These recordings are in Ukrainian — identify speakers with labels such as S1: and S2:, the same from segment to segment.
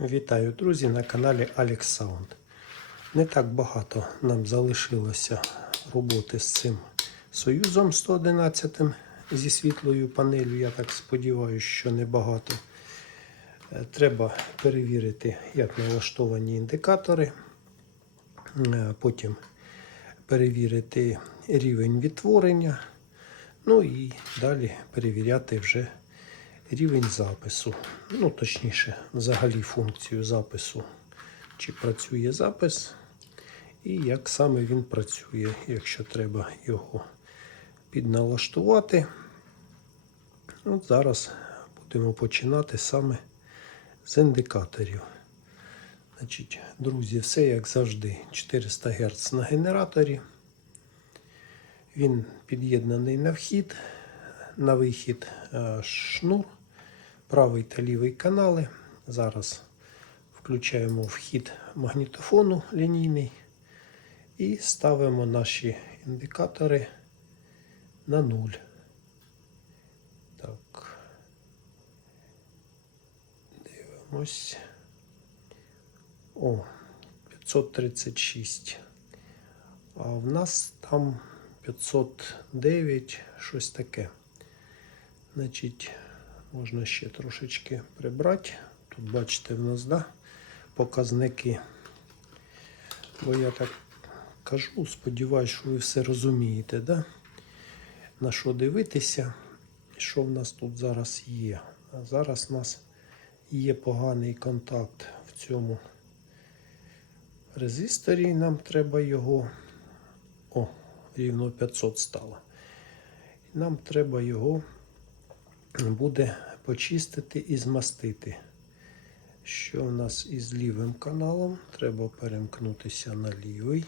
S1: Вітаю, друзі, на каналі Alex Sound. Не так багато нам залишилося роботи з цим Союзом 111 зі світлою панелью. Я так сподіваюся, що небагато. Е, Треба перевірити, як налаштовані індикатори. Е, Потім перевірити рівень відтворення. Ну і далі перевіряти вже рівень запису. Ну, точніше, взагалі функцію запису, чи працює запис, і як саме він працює, якщо треба його підналаштувати. От зараз будемо починати саме з індикаторів. Значить, друзі, все як завжди, 400 Гц на генераторі. Він під'єднаний на вхід, на вихід е, шнур, правий та лівий канали. Зараз включаємо вхід магнітофону лінійний і ставимо наші індикатори на нуль. Так. Дивимось. О, 536. А в нас там 509, щось таке. Значить, можна ще трошечки прибрати. Тут, бачите, в нас да, показники. Бо я так кажу, сподіваюся, що ви все розумієте, да? на що дивитися, що в нас тут зараз є. А зараз у нас є поганий контакт в цьому резисторі. Нам треба його. О, рівно 500 стало. Нам треба його буде почистити і змастити. Що в нас із лівим каналом? Треба перемкнутися на лівий.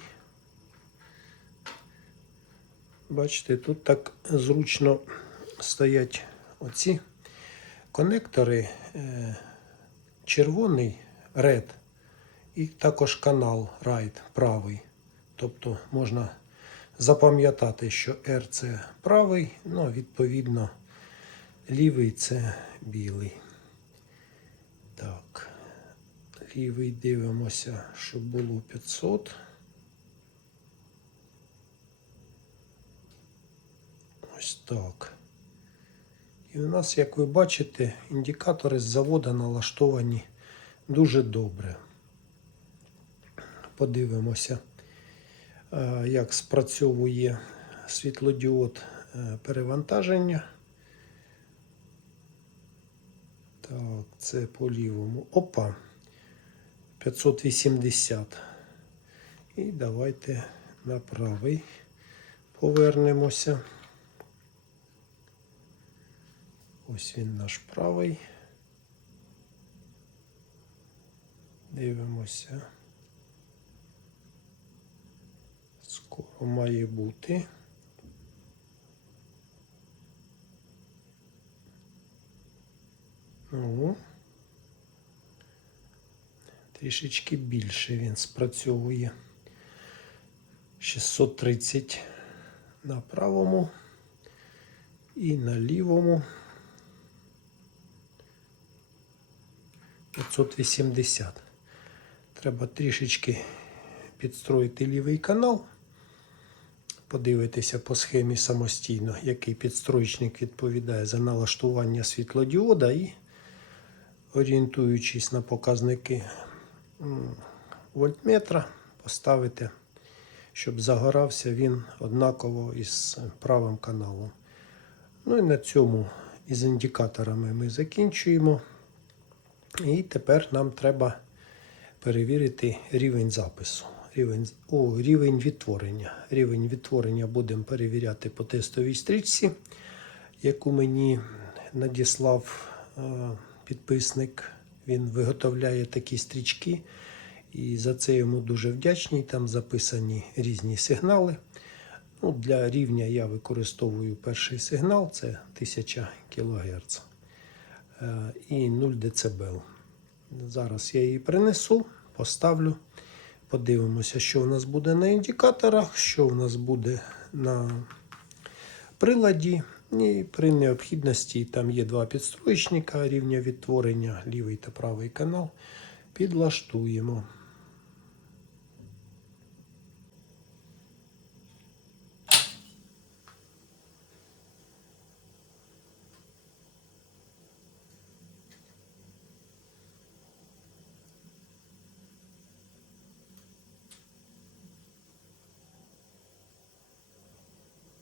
S1: Бачите, тут так зручно стоять оці конектори е, червоний red і також канал right правий. Тобто можна запам'ятати, що R це правий, ну, відповідно, лівий це білий. Так, лівий дивимося, щоб було 500. Ось так. І у нас, як ви бачите, індикатори з заводу налаштовані дуже добре. Подивимося, е, як спрацьовує світлодіод е, перевантаження. Так, це по лівому. Опа. 580. І давайте на правий повернемося. Ось він наш правий. Дивимося. Скоро має бути. Ну, трішечки більше він спрацьовує. 630 на правому і на лівому. 580. Треба трішечки підстроїти лівий канал. Подивитися по схемі самостійно, який підстроєчник відповідає за налаштування світлодіода і орієнтуючись на показники вольтметра, поставити, щоб загорався він однаково із правим каналом. Ну і на цьому із індикаторами ми закінчуємо. І тепер нам треба перевірити рівень запису. Рівень, о, рівень відтворення. Рівень відтворення будемо перевіряти по тестовій стрічці, яку мені надіслав е, підписник. Він виготовляє такі стрічки. І за це йому дуже вдячний. Там записані різні сигнали. Ну, для рівня я використовую перший сигнал, це 1000 кГц е, і 0 дБ. Зараз я її принесу, поставлю. Подивимося, що в нас буде на індикаторах, що в нас буде на приладі. І при необхідності там є два підстроєчника рівня відтворення, лівий та правий канал. підлаштуємо.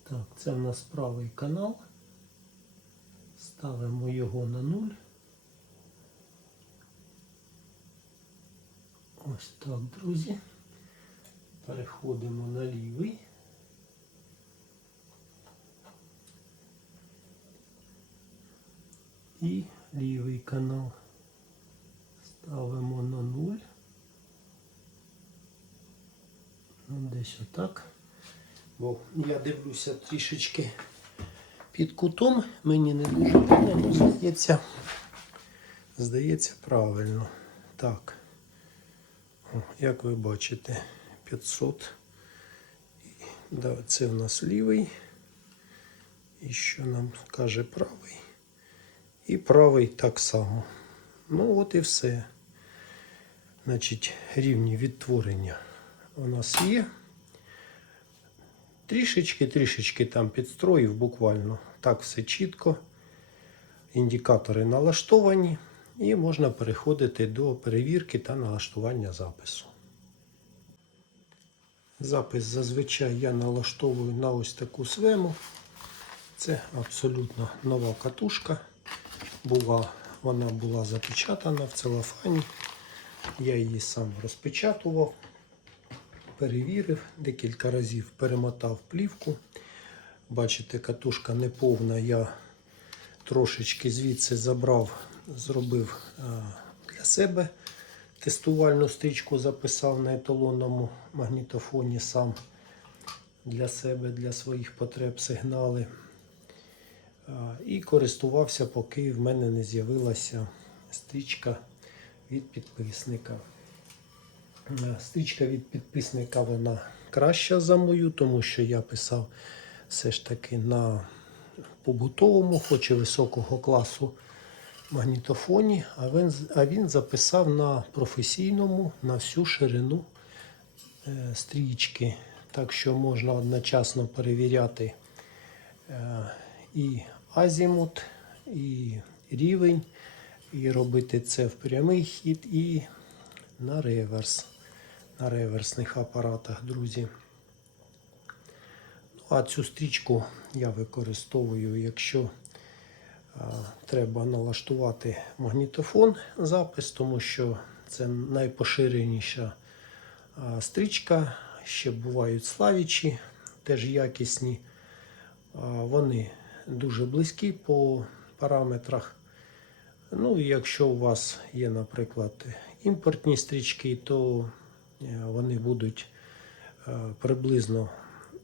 S1: Так, це в нас правий канал. Ставимо його на нуль. Ось так, друзі. Переходимо на лівий. І лівий канал ставимо на нуль. Ну, десь отак. Бо я дивлюся трішечки під кутом. Мені не дуже видно, але здається. Здається, правильно. Так. О, Як ви бачите, 500. Да, це в нас лівий. І що нам каже правий? І правий так само. Ну от і все. Значить, рівні відтворення у нас є. Трішечки-трішечки там підстроїв буквально. Так все чітко. Індикатори налаштовані. І можна переходити до перевірки та налаштування запису. Запис зазвичай я налаштовую на ось таку свему. Це абсолютно нова катушка. Була, вона була запечатана в целофані. Я її сам розпечатував, перевірив, декілька разів перемотав плівку. Бачите, катушка неповна. Я трошечки звідси забрав, зробив е, для себе тестувальну стрічку, записав на еталонному магнітофоні сам для себе, для своїх потреб сигнали. Е, І користувався, поки в мене не з'явилася стрічка від підписника. Е, Стрічка від підписника вона краща за мою, тому що я писав все ж таки на побутовому, хоч і високого класу магнітофоні, а він, а він записав на професійному на всю ширину е, стрічки. Так що можна одночасно перевіряти е, і азімут, і рівень, і робити це в прямий хід, і на реверс, на реверсних апаратах, друзі. Ну, а цю стрічку я використовую, якщо а, треба налаштувати магнітофон запис, тому що це найпоширеніша а, стрічка. Ще бувають славічі, теж якісні. А, Вони дуже близькі по параметрах. Ну, і якщо у вас є, наприклад, імпортні стрічки, то вони будуть е, приблизно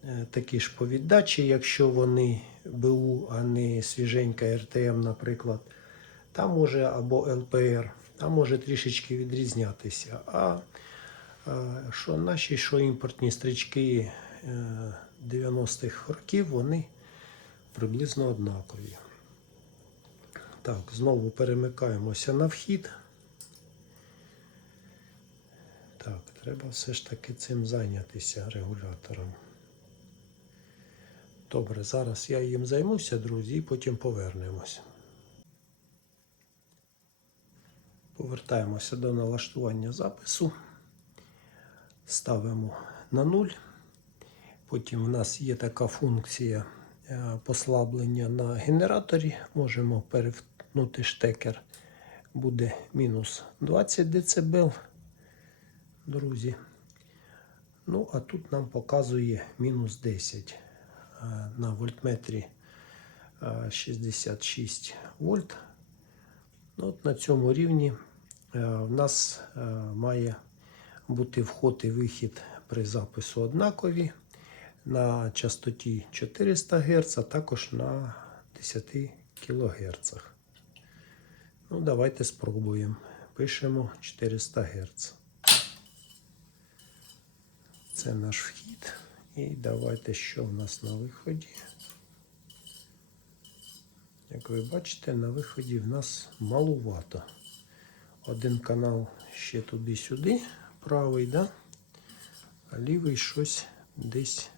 S1: е, такі ж по віддачі, якщо вони БУ, а не свіженька РТМ, наприклад, там може або ЛПР, там може трішечки відрізнятися. А е, що наші, що імпортні стрічки е, 90-х років, вони приблизно однакові. Так, знову перемикаємося на вхід. Так, треба все ж таки цим зайнятися регулятором. Добре, зараз я їм займуся, друзі, і потім повернемось. Повертаємося до налаштування запису. Ставимо на 0. Потім в нас є така функція е, послаблення на генераторі. Можемо перевтнути штекер. Буде мінус 20 дБ. Друзі. Ну, а тут нам показує мінус 10 е, на вольтметрі е, 66 вольт. Ну, от на цьому рівні е, в нас е, має бути вход і вихід при запису однакові на частоті 400 Гц, а також на 10 кГц. Ну, давайте спробуємо. Пишемо 400 Гц. Це наш вхід. І давайте, що в нас на виході. Як ви бачите, на виході в нас малувато. Один канал ще туди-сюди, правий, да? а лівий щось десь,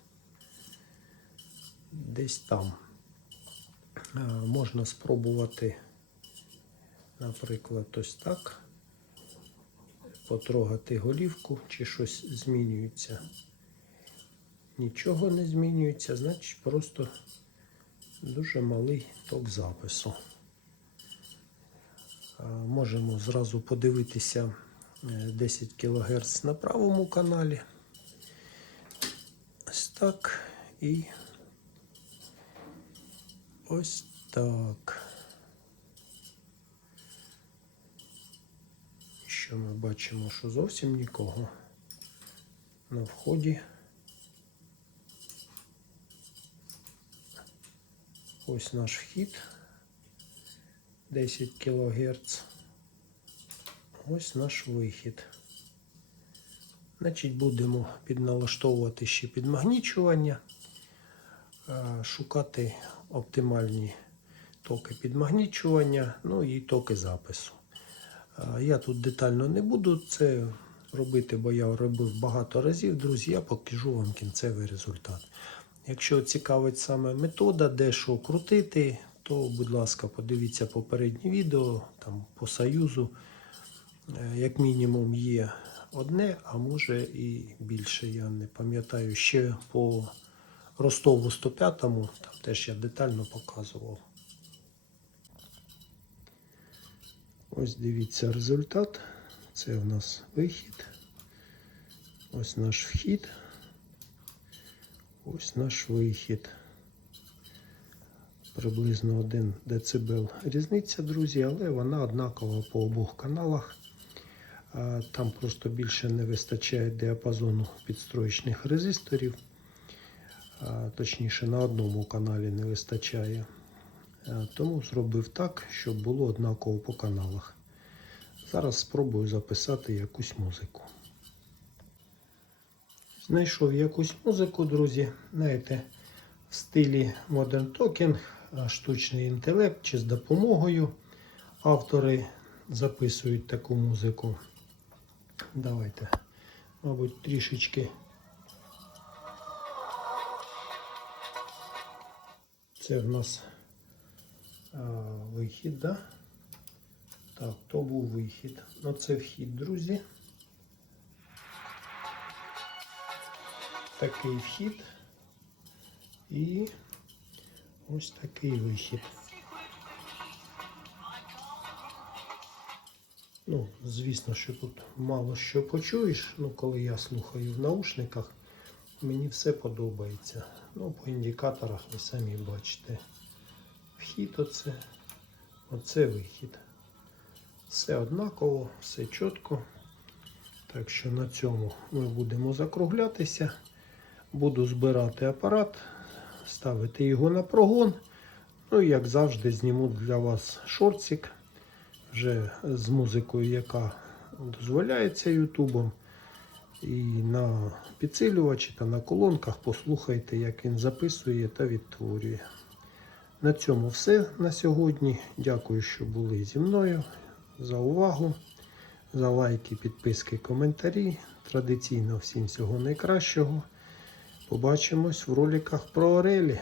S1: десь там. Можна спробувати, наприклад, ось так. Потрогати голівку, чи щось змінюється. Нічого не змінюється, значить просто дуже малий ток запису. Можемо зразу подивитися е, 10 кГц на правому каналі. Ось так і ось так. Що ми бачимо, що зовсім нікого на вході. Ось наш вхід 10 кГц. Ось наш вихід. Значить, будемо підналаштовувати ще підмагнічування, е, шукати оптимальні токи підмагнічування, ну і токи запису. Я тут детально не буду це робити, бо я робив багато разів, друзі. Я покажу вам кінцевий результат. Якщо цікавить саме метода, де що крутити, то, будь ласка, подивіться попереднє відео там, по Союзу. Е, Як мінімум є одне, а може і більше. Я не пам'ятаю. Ще по Ростову 105, там теж я детально показував. Ось дивіться результат. Це у нас вихід. Ось наш вхід. Ось наш вихід. Приблизно 1 дБ різниця, друзі, але вона однакова по обох каналах. Там просто більше не вистачає діапазону підстроєчних резисторів. Точніше, на одному каналі не вистачає. А, Тому зробив так, щоб було однаково по каналах. Зараз спробую записати якусь музику. Знайшов якусь музику, друзі. Знаєте, в стилі Modern Talking, штучний інтелект чи з допомогою. Автори записують таку музику. Давайте, мабуть, трішечки. Це в нас вихід, да? Так, то був вихід. Ну, це вхід, друзі. Такий вхід. І ось такий вихід. Ну, звісно, що тут мало що почуєш. Ну, коли я слухаю в наушниках, мені все подобається. Ну, по індикаторах ви самі бачите. Вхід оце, оце вихід. Все однаково, все чітко. Так що на цьому ми будемо закруглятися. Буду збирати апарат, ставити його на прогон. Ну і як завжди, зніму для вас шортик вже з музикою, яка дозволяється Ютубом. І на підсилювачі та на колонках послухайте, як він записує та відтворює. На цьому все на сьогодні. Дякую, що були зі мною. За увагу, за лайки, підписки, коментарі. Традиційно всім всього найкращого. Побачимось в роликах про Орелі.